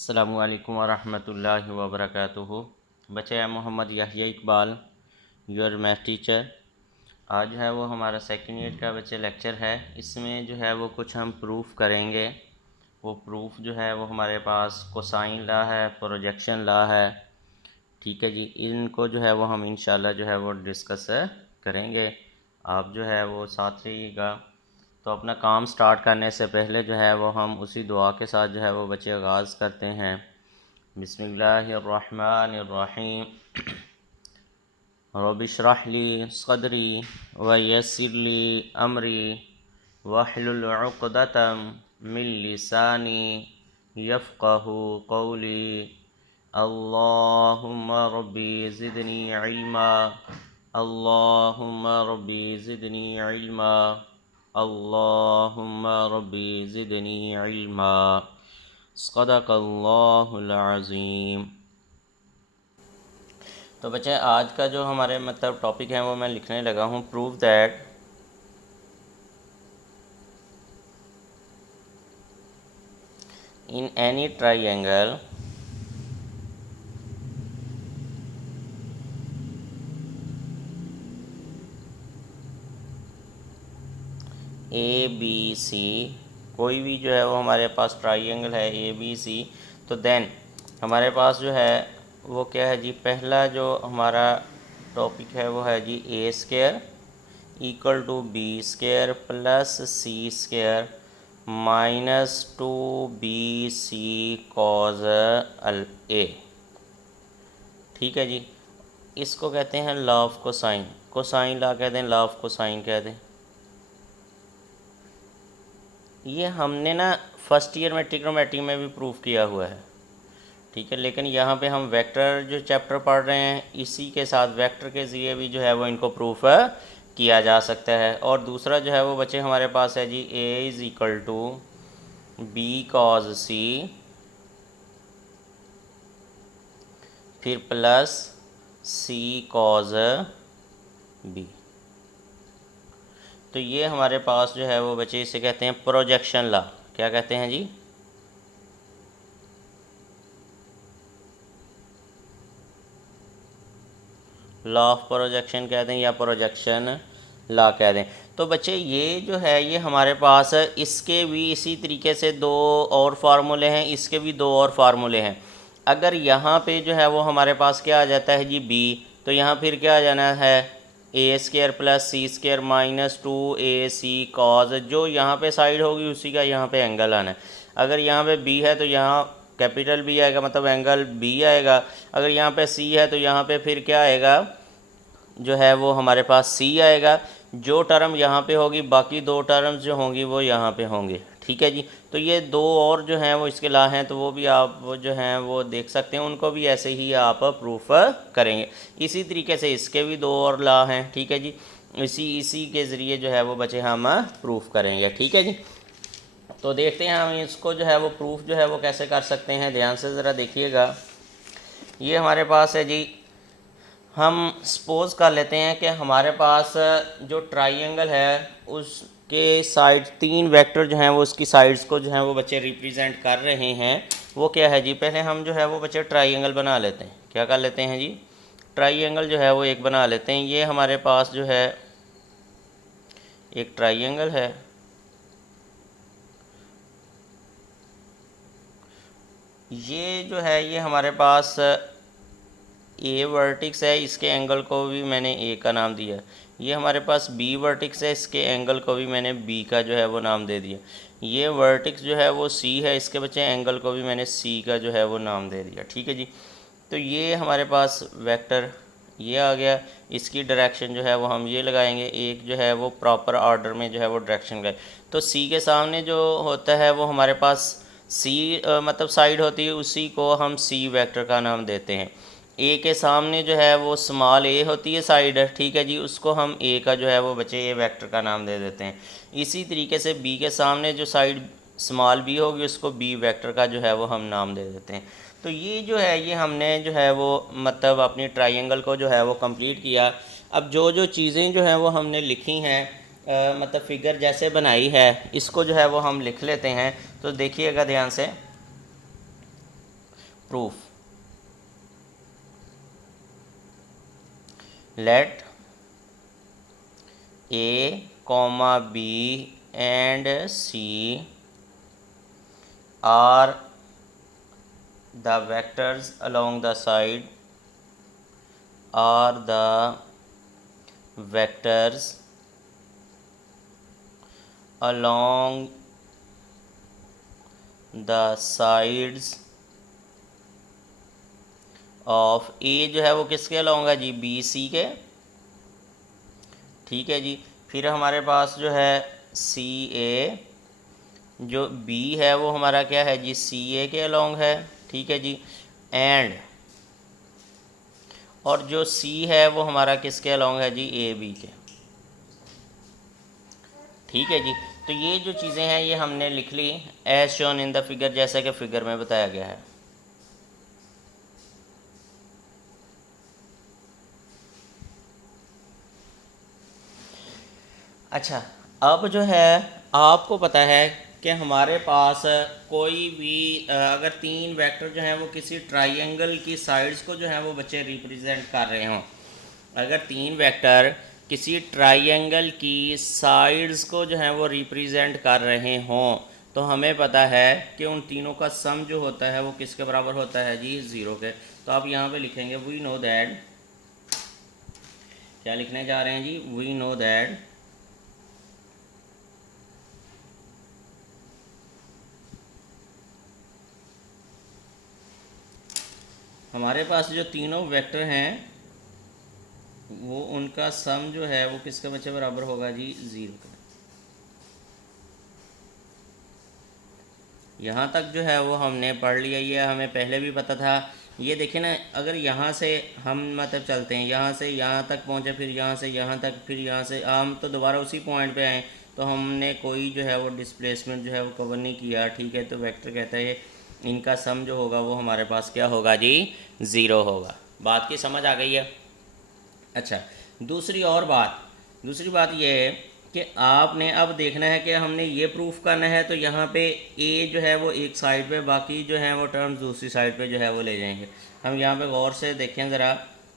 अस्सलामुअलैकुम वरहमतुल्लाहि वबरकातुहू। बच्चे हैं Mohammad Yahiya Iqbal, your math teacher. आज जो है वो हमारा सेकेंड ईयर का बच्चे लेक्चर है। इसमें जो है वो कुछ हम प्रूफ करेंगे। वो प्रूफ जो है वो हमारे पास कोसाइन लॉ है, प्रोजेक्शन लॉ है। ठीक है जी, इनको जो है वो हम इंशाल्लाह जो है वो डिस्कस करेंगे। आप जो है वो साथ रहिएगा। तो अपना काम स्टार्ट करने से पहले जो है वो हम उसी दुआ के साथ जो है वो बच्चे आगाज़ करते हैं। बिस्मिल्लाहिर्रहमानिर्रहीम। रब्बिश्रह ली सदरी व यस्सिर ली अमरी वहलुल उक़दतम मिन लिसानी यफ़क़हू क़ौली। अल्लाहुम्मा रब्बी ज़िदनी इल्मा, अल्लाहुम्मा रब्बी ज़िदनी इल्मा, अल्लाहुम्मा रब्बी ज़िदनी इल्मा। सदक़ल्लाहुल अज़ीम। तो बच्चे आज का जो हमारे टॉपिक है वो मैं लिखने लगा हूँ। Prove that in any triangle A B C, कोई भी जो है वो हमारे पास ट्राइंगल है ए बी सी, तो देन हमारे पास जो है वो क्या है जी, पहला जो हमारा टॉपिक है वो है जी a square equal to b square plus c square minus 2bc cos a. ठीक है जी, इसको कहते हैं law of cosine. Cosine law कहते हैं, लॉ ऑफ कोसाइन कहते हैं। ये हमने ना फर्स्ट ईयर में ट्रिग्नोमेट्री में भी प्रूफ किया हुआ है। ठीक है, लेकिन यहाँ पे हम वेक्टर जो चैप्टर पढ़ रहे हैं इसी के साथ वेक्टर के ज़रिए भी जो है वो इनको प्रूफ किया जा सकता है। और दूसरा जो है वो बच्चे हमारे पास है जी a is equal to b cos c फिर प्लस सी कॉज बी। तो ये हमारे पास जो है वो बच्चे इसे कहते हैं प्रोजेक्शन लॉ। क्या कहते हैं जी? लॉ ऑफ प्रोजेक्शन कहते हैं या प्रोजेक्शन लॉ कहते हैं। तो बच्चे ये जो है ये हमारे पास इसके भी इसी तरीके से दो और फार्मूले हैं, इसके भी दो और फार्मूले हैं। अगर यहाँ पे जो है वो हमारे पास क्या आ जाता है जी बी, तो यहाँ फिर क्या आ जाना है ए square plus c square minus 2ac cause, जो यहाँ पे साइड होगी उसी का यहाँ पे एंगल आना है। अगर यहाँ पे बी है तो यहाँ कैपिटल बी आएगा, मतलब एंगल बी आएगा। अगर यहाँ पे सी है तो यहाँ पे फिर क्या आएगा जो है वो हमारे पास सी आएगा। जो टर्म यहाँ पे होगी बाकी दो टर्म्स जो होंगी वो यहाँ पे होंगे। ठीक है जी, तो ये दो और जो हैं वो इसके ला हैं, तो वो भी आप वो जो हैं वो देख सकते हैं, उनको भी ऐसे ही आप प्रूफ करेंगे। इसी तरीके से इसके भी दो और ला हैं। ठीक है जी, इसी के ज़रिए जो है वो बच्चे हम प्रूफ करेंगे। ठीक है जी, तो देखते हैं हम इसको जो है वो प्रूफ जो है वो कैसे कर सकते हैं। ध्यान से ज़रा देखिएगा। ये हमारे पास है जी, हम सपोज़ कर लेते हैं कि हमारे पास जो ट्राइंगल है उसके साइड तीन वेक्टर जो हैं वो उसकी साइड्स को जो है वो बच्चे रिप्रेजेंट कर रहे हैं। वो क्या है जी, पहले हम जो है वो बच्चे ट्राइंगल बना लेते हैं। क्या कर लेते हैं जी, ट्राइंगल जो है वो एक बना लेते हैं। ये हमारे पास जो है एक ट्राइंगल है, ये जो है ये हमारे पास ए वर्टिक्स है, इसके एंगल को भी मैंने ए का नाम दिया। ये हमारे पास बी वर्टिक्स है, इसके एंगल को भी मैंने बी का जो है वो नाम दे दिया। ये वर्टिक्स जो है वो सी है, इसके बच्चे एंगल को भी मैंने सी का जो है वो नाम दे दिया। ठीक है जी, तो ये हमारे पास वेक्टर ये आ गया। इसकी डायरेक्शन जो है वो हम ये लगाएंगे, एक जो है वो प्रॉपर ऑर्डर में जो है वो डायरेक्शन लगाए। तो सी के सामने जो होता है वो हमारे पास सी मतलब साइड होती है, उसी को हम सी वेक्टर का नाम देते हैं। ए के सामने जो है वो स्मॉल ए होती है साइड। ठीक है जी, उसको हम ए का जो है वो बच्चे ए वेक्टर का नाम दे देते हैं। इसी तरीके से बी के सामने जो साइड स्मॉल बी होगी उसको बी वेक्टर का जो है वो हम नाम दे देते हैं। तो ये जो है ये हमने जो है वो मतलब अपनी ट्राइंगल को जो है वो कंप्लीट किया। अब जो जो चीज़ें जो हैं वो हमने लिखी हैं मतलब फिगर जैसे बनाई है, इसको जो है वो हम लिख लेते हैं। तो देखिएगा ध्यान से, proof. Let A, B and C are the vectors along the side, are the vectors along the sides of a जो है वो किसके अलॉन्ग है जी, बी सी के, ठीक है जी। फिर हमारे पास जो है सी ए, जो बी है वो हमारा क्या है जी, सी ए के अलॉन्ग है, ठीक है जी। एंड और जो सी है वो हमारा किसके अलॉन्ग है जी, ए बी के, ठीक है जी। तो ये जो चीज़ें हैं ये हमने लिख ली as shown in the figure, जैसा कि फिगर में बताया गया है। अच्छा, अब जो है आपको पता है कि हमारे पास कोई भी अगर तीन वेक्टर जो हैं वो किसी ट्राइंगल की साइड्स को जो है वो बच्चे रिप्रेजेंट कर रहे हों, अगर तीन वेक्टर किसी ट्राइंगल की साइड्स को जो है वो रिप्रेजेंट कर रहे हों, तो हमें पता है कि उन तीनों का सम जो होता है वो किसके बराबर होता है जी, ज़ीरो के। तो आप यहाँ पे लिखेंगे वी नो दैट, क्या लिखने जा रहे हैं जी, वी नो दैट हमारे पास जो तीनों वेक्टर हैं वो उनका सम जो है वो किसके बच्चे बराबर होगा जी, ज़ीरो का। यहाँ तक जो है वो हमने पढ़ लिया, ये हमें पहले भी पता था। ये देखिए ना, अगर यहाँ से हम मतलब चलते हैं, यहाँ से यहाँ तक पहुँचे, फिर यहाँ से यहाँ तक, फिर यहाँ से हम तो दोबारा उसी पॉइंट पे आए, तो हमने कोई जो है वो डिस्प्लेसमेंट जो है वो कवर नहीं किया, ठीक है। तो वेक्टर कहता है इनका सम जो होगा वो हमारे पास क्या होगा जी, ज़ीरो होगा। बात की समझ आ गई है। अच्छा, दूसरी बात ये है कि आपने अब देखना है कि हमने ये प्रूफ करना है, तो यहाँ पे ए जो है वो एक साइड पे, बाकी जो है वो टर्म्स दूसरी साइड पे जो है वो ले जाएंगे। हम यहाँ पे गौर से देखें ज़रा,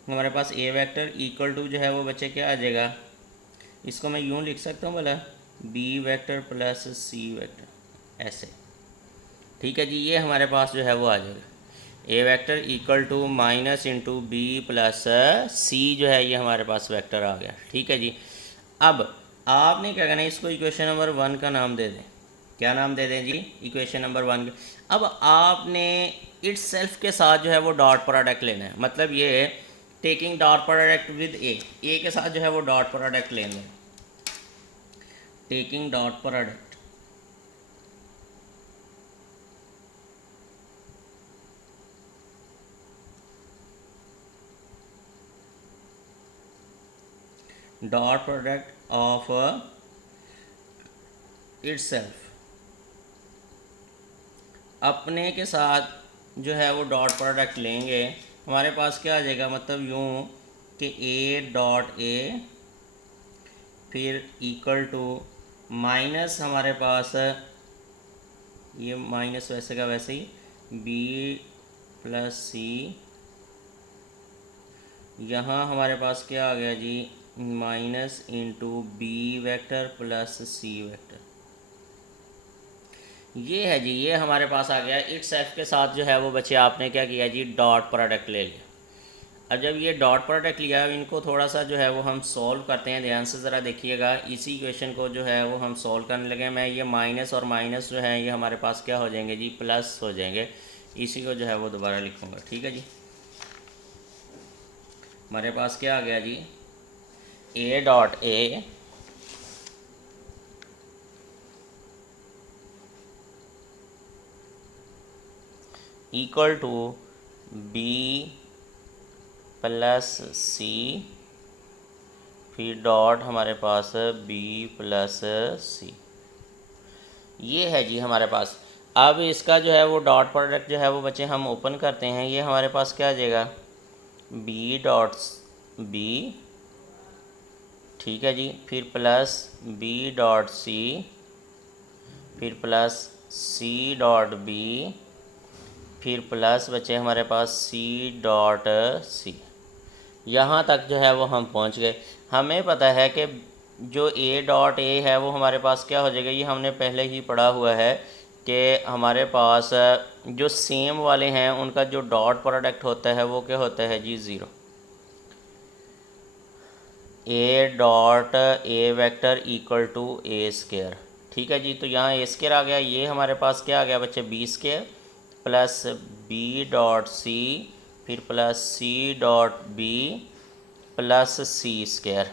हमारे पास ए वेक्टर इक्वल टू जो है वो बच्चे क्या आ जाएगा, इसको मैं यूँ लिख सकता हूँ बोला, B vector plus c vector, ऐसे, ठीक है जी। ये हमारे पास जो है वो आ जाएगा, a vector equal to minus into b plus c जो है ये हमारे पास वेक्टर आ गया, ठीक है जी। अब आपने क्या करना है, इसको इक्वेशन नंबर 1 का नाम दे दें। क्या नाम दे दें जी, इक्वेशन नंबर 1 का। अब आपने इट्स सेल्फ के साथ जो है वो डॉट प्रोडक्ट लेना है, मतलब ये टेकिंग डॉट प्रोडक्ट विद ए के साथ जो है वो डॉट प्रोडक्ट लेना है, taking dot product of itself, अपने के साथ जो है वो डॉट प्रोडक्ट लेंगे, हमारे पास क्या आ जाएगा, मतलब यूँ कि ए डॉट ए फिर इक्वल टू माइनस, हमारे पास ये माइनस वैसे का वैसे ही बी प्लस सी, यहाँ हमारे पास क्या आ गया जी, minus into b vector plus c vector. ये है जी, ये हमारे पास आ गया। इट्स सेल्फ के साथ जो है वो बच्चे आपने क्या किया जी, डॉट प्रोडक्ट ले लिया। अब जब ये डॉट प्रोडक्ट लिया, इनको थोड़ा सा जो है वो हम सॉल्व करते हैं, ध्यान से ज़रा देखिएगा। इसी इक्वेशन को जो है वो हम सॉल्व करने लगे। मैं ये माइनस और माइनस जो है ये हमारे पास क्या हो जाएंगे जी, प्लस हो जाएंगे। इसी को जो है वो दोबारा लिखूँगा, ठीक है जी। हमारे पास क्या आ गया जी, a dot a equal to b plus c, फिर डॉट हमारे पास बी प्लस सी, ये है जी हमारे पास। अब इसका जो है वो डॉट प्रोडक्ट जो है वो बच्चे हम ओपन करते हैं, ये हमारे पास क्या आ जाएगा, बी डॉट बी, ठीक है जी, फिर प्लस बी डॉट सी, फिर प्लस सी डॉट बी, फिर प्लस बचे हमारे पास सी डॉट सी। यहाँ तक जो है वो हम पहुँच गए। हमें पता है कि जो ए डॉट ए है वो हमारे पास क्या हो जाएगा, ये हमने पहले ही पढ़ा हुआ है कि हमारे पास जो सेम वाले हैं उनका जो डॉट प्रोडक्ट होता है वो क्या होता है जी, zero. A dot a vector equal to a square. ठीक है जी, तो यहाँ ए स्केयर आ गया। ये हमारे पास क्या आ गया बच्चे, b square plus b dot c, फिर plus c dot b plus c square.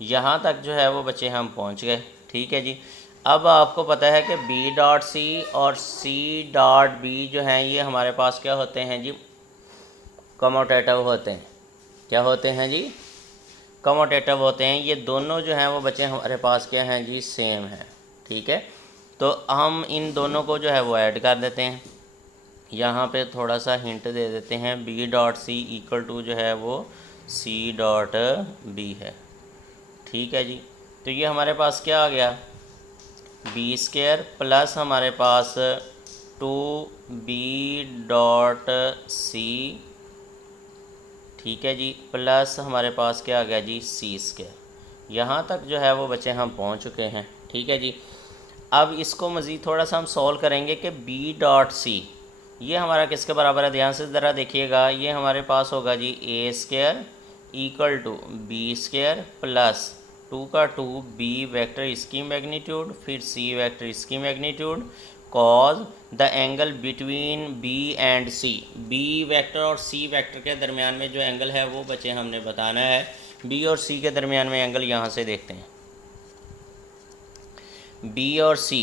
यहाँ तक जो है वो बच्चे हम पहुँच गए। ठीक है जी, अब आपको पता है कि बी डॉट सी और सी डॉट बी जो हैं ये हमारे पास क्या होते हैं जी, कमोटेटिव होते हैं। क्या होते हैं जी, कमोटेटिव होते हैं। ये दोनों जो हैं वो बच्चे हमारे पास क्या हैं जी, सेम है। ठीक है, तो हम इन दोनों को जो है वो ऐड कर देते हैं। यहाँ पे थोड़ा सा हिंट दे देते हैं, b dot c equal to जो है वो सी डॉट बी है। ठीक है जी, तो ये हमारे पास क्या आ गया, बी स्केयर प्लस हमारे पास टू बी डॉट सी। ठीक है जी, प्लस हमारे पास क्या आ गया जी, सी स्केयर। यहाँ तक जो है वो बच्चे हम पहुँच चुके हैं। ठीक है जी, अब इसको मज़ीद थोड़ा सा हम सॉल्व करेंगे कि बी डॉट सी ये हमारा किसके बराबर है। ध्यान से ज़रा देखिएगा, ये हमारे पास होगा जी a square equal to b square plus two का टू बी वेक्टर इसकी मैग्नीट्यूड, फिर सी वेक्टर इसकी magnitude, cos the angle between b and c. B vector और सी वेक्टर के दरमियान में जो एंगल है वो बच्चे हमने बताना है। बी और सी के दरमियान में एंगल यहाँ से देखते हैं, बी और सी,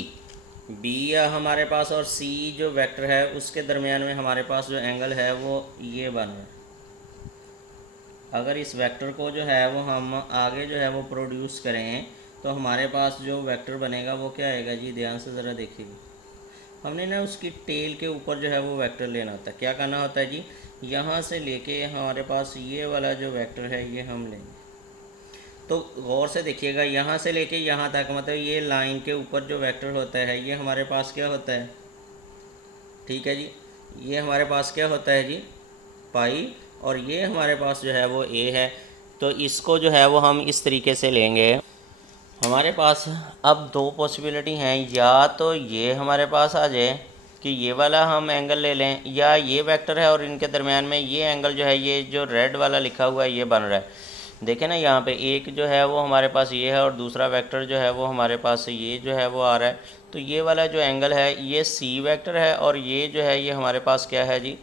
बी हमारे पास और सी जो वेक्टर है उसके दरमियान में हमारे पास जो एंगल है वो ये बन रहा है। अगर इस वेक्टर को जो है वो हम आगे जो है वो प्रोड्यूस करें तो हमारे पास जो वेक्टर बनेगा वो क्या आएगा जी, ध्यान से ज़रा देखिएगा। हमने ना उसकी टेल के ऊपर जो है वो वेक्टर लेना होता है। क्या करना होता है जी, यहाँ से लेके हमारे पास ये वाला जो वेक्टर है ये हम लेंगे। तो गौर से देखिएगा, यहाँ से लेके यहाँ तक मतलब ये लाइन के ऊपर जो वेक्टर होता है ये हमारे पास क्या होता है। ठीक है जी, ये हमारे पास क्या होता है जी, पाई, और ये हमारे पास जो है वो ए है। तो इसको जो है वो हम इस तरीके से लेंगे। हमारे पास अब दो पॉसिबिलिटी हैं, या तो ये हमारे पास आ जाए कि ये वाला हम एंगल ले लें, या ये वेक्टर है और इनके दरमियान में ये एंगल जो है, ये जो रेड वाला लिखा हुआ है ये बन रहा है। देखें ना, यहाँ पे एक जो है वो हमारे पास ये है और दूसरा वेक्टर जो है वो हमारे पास ये जो है वो आ रहा है। तो ये वाला जो एंगल है ये सी वेक्टर है और ये जो है ये हमारे पास क्या है जी,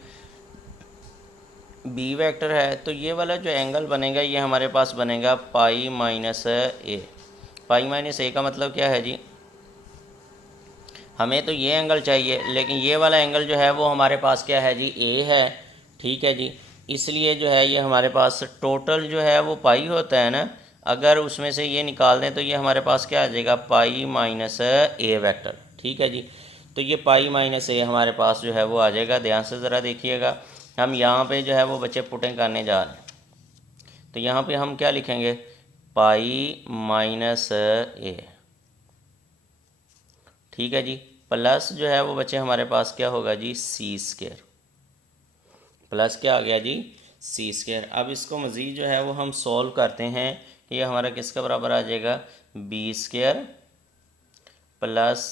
बी वेक्टर है। तो ये वाला जो एंगल बनेगा ये हमारे पास बनेगा पाई माइनस ए। पाई माइनस ए का मतलब क्या है जी, हमें तो ये एंगल चाहिए लेकिन ये वाला एंगल जो है वो हमारे पास क्या है जी, ए है। ठीक है जी, इसलिए जो है ये हमारे पास टोटल जो है वो पाई होता है ना, अगर उसमें से ये निकाल दें तो ये हमारे पास क्या आ जाएगा, पाई माइनस ए वेक्टर। ठीक है जी, तो ये पाई माइनस ए हमारे पास जो है वो आ जाएगा। ध्यान से ज़रा देखिएगा, हम यहाँ पे जो है वो बच्चे पुटिंग करने जा रहे हैं। तो यहाँ पे हम क्या लिखेंगे, पाई माइनस ए। ठीक है जी, प्लस जो है वो बच्चे हमारे पास क्या होगा जी, सी स्केयर। प्लस क्या आ गया जी, सी स्केयर। अब इसको मज़ीद जो है वो हम सॉल्व करते हैं कि ये हमारा किसका बराबर आ जाएगा, b square plus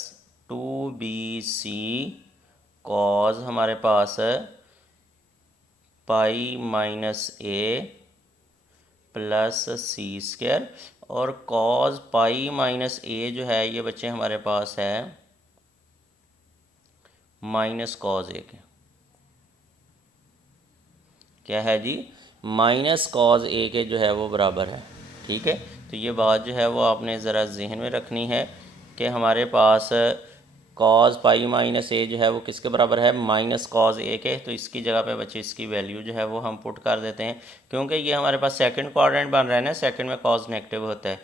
two b c cos हमारे पास pi minus a plus c square, और कॉज पाई माइनस ए जो है ये बच्चे हमारे पास है माइनस कॉज ए के। क्या है जी, माइनस कॉज ए के जो है वो बराबर है। ठीक है, तो ये बात जो है वो आपने ज़रा जहन में रखनी है कि हमारे पास कॉज पाई माइनस ए जो है वो किसके बराबर है, माइनस कॉज ए के। तो इसकी जगह पे बच्चे इसकी वैल्यू जो है वो हम पुट कर देते हैं, क्योंकि ये हमारे पास सेकंड क्वाड्रेंट बन रहा है ना, सेकंड में कॉज नेगेटिव होता है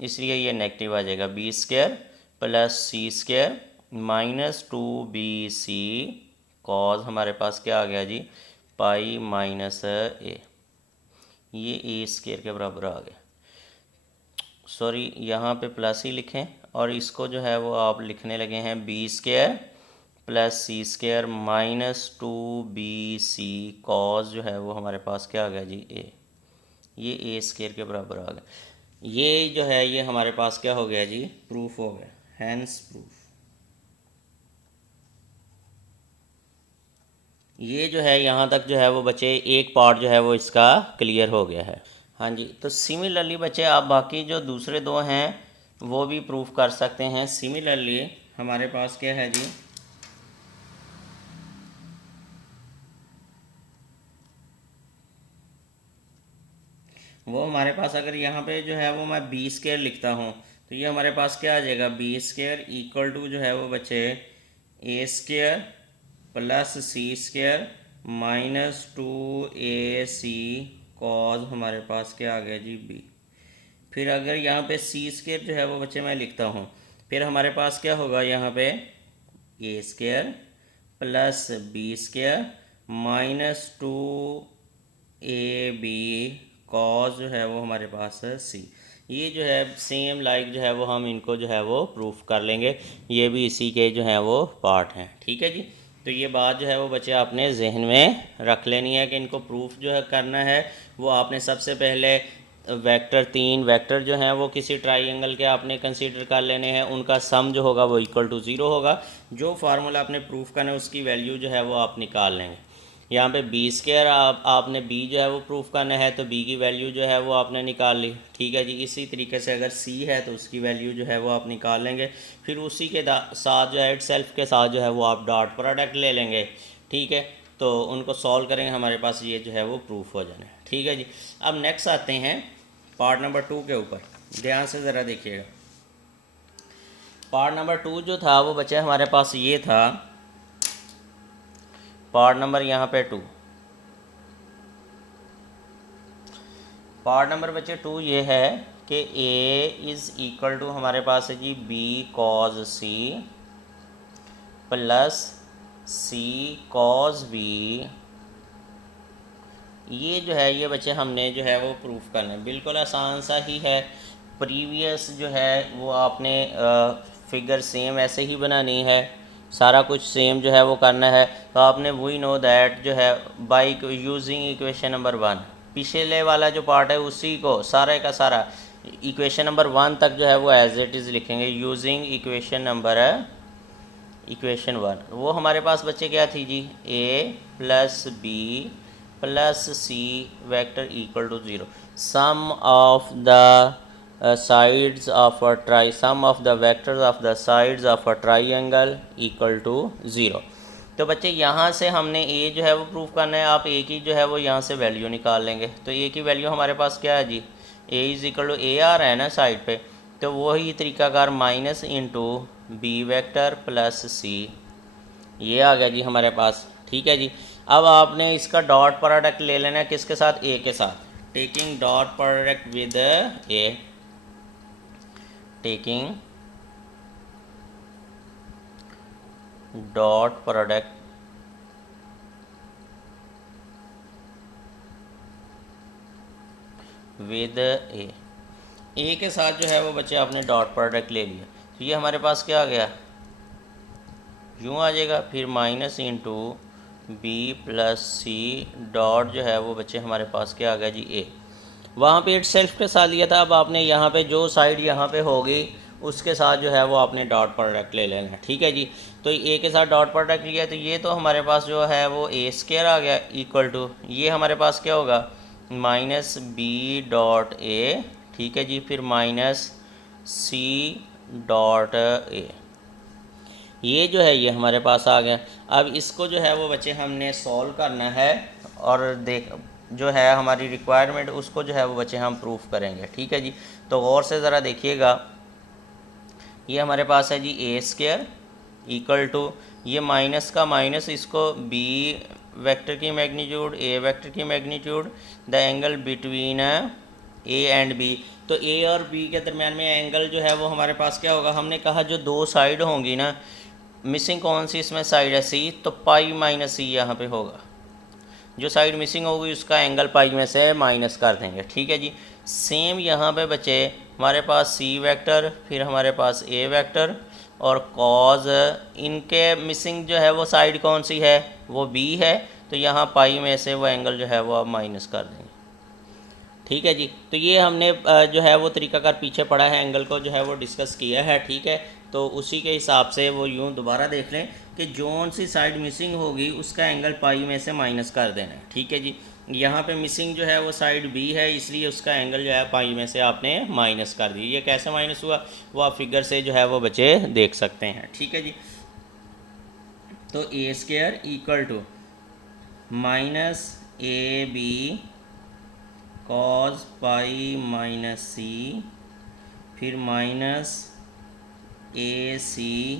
इसलिए ये नेगेटिव आ जाएगा। B square plus c square minus two b c cos हमारे पास क्या आ गया जी, पाई माइनस ए। ये ए स्केयर के बराबर आ गया। सॉरी, यहाँ पे प्लस ही लिखें और इसको जो है वो आप लिखने लगे हैं B square plus c square minus 2bc cos जो है वो हमारे पास क्या आ गया जी ए, ये ए स्क्वायर के बराबर आ गया। ये जो है ये हमारे पास क्या हो गया जी, प्रूफ हो गया, हैंस प्रूफ। ये जो है यहाँ तक जो है वो बच्चे एक पार्ट जो है वो इसका क्लियर हो गया है। हाँ जी, तो सिमिलरली बच्चे आप बाकी जो दूसरे दो हैं वो भी प्रूफ कर सकते हैं। सिमिलरली हमारे पास क्या है जी, वो हमारे पास अगर यहाँ पे जो है वो मैं बी स्क्वायर लिखता हूँ तो ये हमारे पास क्या आ जाएगा, बी स्क्वायर इक्वल टू जो है वो बच्चे ए square plus c square minus 2ac cause हमारे पास क्या आ गया जी बी। फिर अगर यहाँ पे सी स्क्वायर जो है वो बच्चे मैं लिखता हूँ, फिर हमारे पास क्या होगा यहाँ पे a square plus b square minus 2ab cos जो है वो हमारे पास है सी। ये जो है सेम लाइक जो है वो हम इनको जो है वो प्रूफ कर लेंगे, ये भी इसी के जो है वो पार्ट हैं। ठीक है जी, तो ये बात जो है वो बच्चे आपने जहन में रख लेनी है कि इनको प्रूफ जो है करना है वो आपने सबसे पहले वेक्टर, तीन वेक्टर जो हैं वो किसी ट्राइंगल के आपने कंसीडर कर लेने हैं, उनका सम जो होगा वो इक्वल टू 0 होगा। जो फार्मूला आपने प्रूफ करना है उसकी वैल्यू जो है वो आप निकाल लेंगे। यहाँ पे बी स्क्वायर आपने बी जो है वो प्रूफ करना है तो बी की वैल्यू जो है वो आपने निकाल ली। ठीक है जी, इसी तरीके से अगर सी है तो उसकी वैल्यू जो है वो आप निकाल लेंगे। फिर उसी के साथ जो है इट सेल्फ के साथ जो है वो आप डॉट प्रोडक्ट ले लेंगे। ठीक है, तो उनको सॉल्व करेंगे, हमारे पास ये जो है वो प्रूफ हो जाना है। ठीक है जी, अब नेक्स्ट आते हैं पार्ट नंबर 2 के ऊपर, ध्यान से ज़रा देखिएगा। पार्ट नंबर 2 जो था वो बच्चे हमारे पास ये था, पार्ट नंबर यहाँ पे 2, पार्ट नंबर बच्चे 2 ये है कि a इज़ इक्वल टू हमारे पास है जी b cause c plus c cause b। ये जो है ये बच्चे हमने जो है वो प्रूफ करना है, बिल्कुल आसान सा ही है। प्रीवियस जो है वो आपने फिगर सेम ऐसे ही बनानी है, सारा कुछ सेम जो है वो करना है। तो आपने वी नो दैट जो है बाई यूजिंग इक्वेशन नंबर 1, पिछले वाला जो पार्ट है उसी को सारा का सारा इक्वेशन नंबर 1 तक जो है वो एज इट इज़ लिखेंगे यूजिंग इक्वेशन 1। वो हमारे पास बच्चे क्या थी जी, a plus b plus c vector equal to 0, sum of the sides of a sum of the vectors of the sides of a triangle equal to 0। तो बच्चे यहाँ से हमने a जो है वो प्रूफ करना है, आप a की जो है वो यहाँ से वैल्यू निकाल लेंगे। तो a की वैल्यू हमारे पास क्या है जी, a is equal to a आ रहा है ना साइड पे, तो वही तरीकाकार minus into b vector plus c, ये आ गया जी हमारे पास। ठीक है जी, अब आपने इसका डॉट प्रोडक्ट ले लेना है किसके साथ, a के साथ। Taking dot product with a, taking dot product with a के साथ जो है वो बच्चे आपने डॉट प्रोडक्ट ले लिया, तो ये हमारे पास क्या आ गया, यूँ आ जाएगा। फिर minus into b plus c dot जो है वो बच्चे हमारे पास क्या आ गया जी ए, वहाँ पे इट सेल्फ के साथ लिया था। अब आपने यहाँ पे जो साइड यहाँ पे होगी उसके साथ जो है वो आपने डॉट प्रोडक्ट ले लेना है। ठीक है जी, तो ए के साथ डॉट प्रोडक्ट लिया तो ये तो हमारे पास जो है वो ए स्क्वायर आ गया इक्वल टू, ये हमारे पास क्या होगा माइनस बी डॉट ए। ठीक है जी, फिर माइनस सी डॉट ए, ये जो है ये हमारे पास आ गया। अब इसको जो है वो बच्चे हमने सॉल्व करना है और देख जो है हमारी रिक्वायरमेंट उसको जो है वो बच्चे हम प्रूफ करेंगे। ठीक है जी, तो गौर से ज़रा देखिएगा, ये हमारे पास है जी ए स्क्वायर इक्वल टू ये माइनस का माइनस, इसको बी वेक्टर की मैग्नीट्यूड ए वेक्टर की magnitude, the angle between a and b. तो ए और बी के दरम्यान में एंगल जो है वो हमारे पास क्या होगा, हमने कहा जो दो साइड होंगी ना, मिसिंग कौन सी इसमें साइड है सी, तो पाई माइनस सी यहाँ पे होगा, जो साइड मिसिंग होगी उसका एंगल पाई में से माइनस कर देंगे। ठीक है जी, सेम यहाँ पे बचे हमारे पास सी वेक्टर, फिर हमारे पास ए वेक्टर, और कॉज, इनके मिसिंग जो है वो साइड कौन सी है, वो बी है, तो यहाँ पाई में से वो एंगल जो है वो आप माइनस कर देंगे। ठीक है जी, तो ये हमने जो है वो तरीकाकार पीछे पड़ा है, एंगल को जो है वो डिस्कस किया है। ठीक है, तो उसी के हिसाब से वो यूँ दोबारा देख लें कि जौन सी साइड मिसिंग होगी उसका एंगल पाई में से माइनस कर देना है। ठीक है जी, यहाँ पे मिसिंग जो है वो साइड बी है, इसलिए उसका एंगल जो है पाई में से आपने माइनस कर दी। ये कैसे माइनस हुआ वो आप फिगर से जो है वो बच्चे देख सकते हैं। ठीक है जी, तो a square equal to minus a b cos pi minus c, फिर माइनस ए सी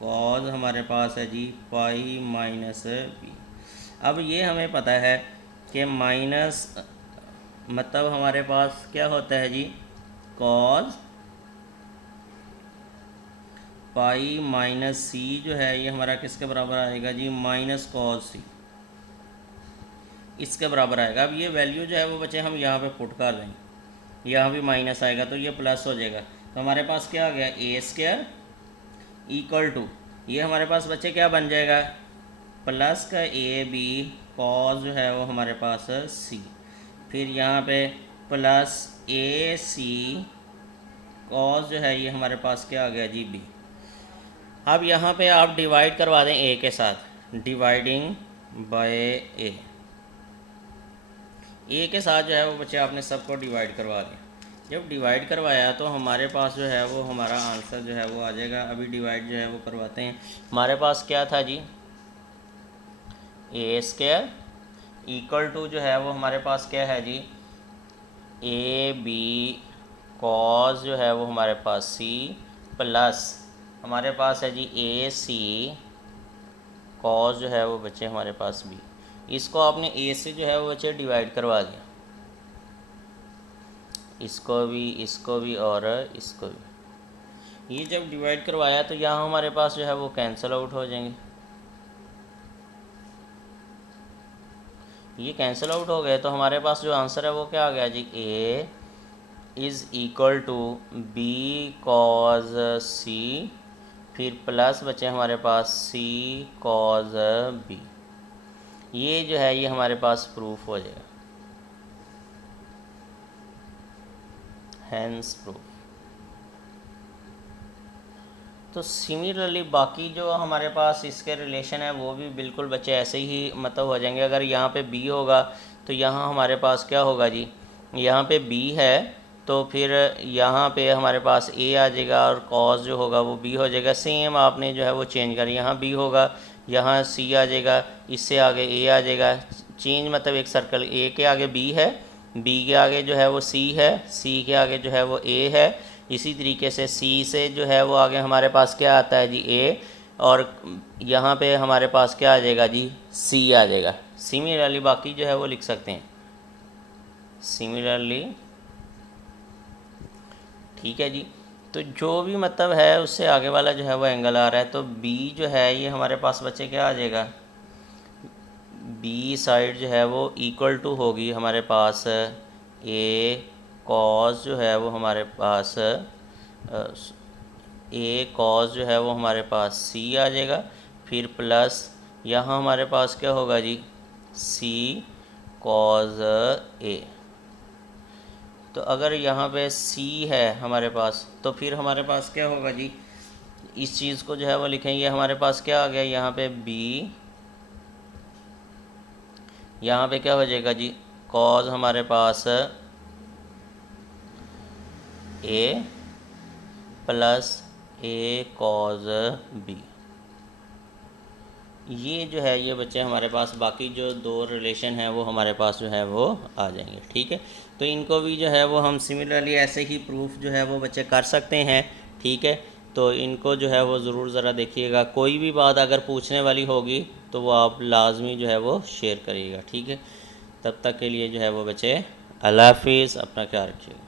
कॉस हमारे पास है जी पाई माइनस बी। अब ये हमें पता है कि माइनस मतलब हमारे पास क्या होता है जी, कॉस पाई माइनस सी जो है ये हमारा किसके बराबर आएगा जी, माइनस कॉस सी, इसके बराबर आएगा। अब ये वैल्यू जो है वो बच्चे हम यहाँ पे पुट कर देंगे, यहाँ भी माइनस आएगा तो ये प्लस हो जाएगा। तो हमारे पास क्या आ गया, ए स्क्वायर इक्वल टू, ये हमारे पास बच्चे क्या बन जाएगा, प्लस का ए बी कॉस जो है वो हमारे पास सी, फिर यहाँ पे प्लस ए सी कॉस जो है ये हमारे पास क्या आ गया जी बी। अब यहाँ पे आप डिवाइड करवा दें ए के साथ, डिवाइडिंग बाय ए के साथ जो है वो बच्चे आपने सबको डिवाइड करवा दिया। जब डिवाइड करवाया तो हमारे पास जो है वो हमारा आंसर जो है वो आ जाएगा। अभी डिवाइड जो है वो करवाते हैं। हमारे पास क्या था जी, ए स्क्वायर इक्वल टू जो है वो हमारे पास क्या है जी, ए बी कॉस जो है वो हमारे पास सी, प्लस हमारे पास है जी ए सी कॉस जो है वो बच्चे हमारे पास बी। इसको आपने ए से जो है वो बच्चे डिवाइड करवा दिया, इसको भी और इसको भी। ये जब डिवाइड करवाया तो यहाँ हमारे पास जो है वो कैंसिल आउट हो जाएंगे, ये कैंसिल आउट हो गए तो हमारे पास जो आंसर है वो क्या आ गया जी, a is equal to b cos c, फिर प्लस बचे हमारे पास सी कॉज बी। ये जो है ये हमारे पास प्रूफ हो जाएगा, हैंस प्रूफ। तो सिमिलरली बाकी जो हमारे पास इसके रिलेशन है वो भी बिल्कुल बच्चे ऐसे ही मतलब हो जाएंगे। अगर यहाँ पे बी होगा तो यहाँ हमारे पास क्या होगा जी, यहाँ पे बी है तो फिर यहाँ पे हमारे पास ए आ जाएगा और कॉस जो होगा वो बी हो जाएगा। सेम आपने जो है वो चेंज कर, यहाँ बी होगा, यहाँ सी आ जाएगा, इससे आगे ए आ जाएगा। चेंज मतलब एक सर्कल, ए के आगे बी है, बी के आगे जो है वो सी है, सी के आगे जो है वो ए है। इसी तरीके से सी से जो है वो आगे हमारे पास क्या आता है जी, ए, और यहाँ पे हमारे पास क्या आ जाएगा जी, सी आ जाएगा। सिमिलरली बाकी जो है वो लिख सकते हैं, सिमिलरली। ठीक है जी, तो जो भी मतलब है उससे आगे वाला जो है वो एंगल आ रहा है, तो बी जो है ये हमारे पास बच्चे क्या आ जाएगा, बी साइड जो है वो इक्वल टू होगी हमारे पास ए कॉस जो है वो हमारे पास ए कॉस जो है वो हमारे पास सी आ जाएगा, फिर प्लस यहाँ हमारे पास क्या होगा जी, सी कॉस ए। तो अगर यहाँ पे सी है हमारे पास तो फिर हमारे पास क्या होगा जी, इस चीज़ को जो है वो लिखेंगे, हमारे पास क्या आ गया यहाँ पे बी, यहाँ पे क्या हो जाएगा जी, कॉस हमारे पास ए प्लस ए कॉस बी। ये जो है ये बच्चे हमारे पास बाकी जो दो रिलेशन है वो हमारे पास जो है वो आ जाएंगे। ठीक है, तो इनको भी जो है वो हम सिमिलरली ऐसे ही प्रूफ जो है वो बच्चे कर सकते हैं। ठीक है, तो इनको जो है वो ज़रूर ज़रा देखिएगा। कोई भी बात अगर पूछने वाली होगी तो वो आप लाजमी जो है वो शेयर करिएगा। ठीक है, तब तक के लिए जो है वो बच्चे अल्लाह हाफिज़, अपना ख्याल रखिएगा।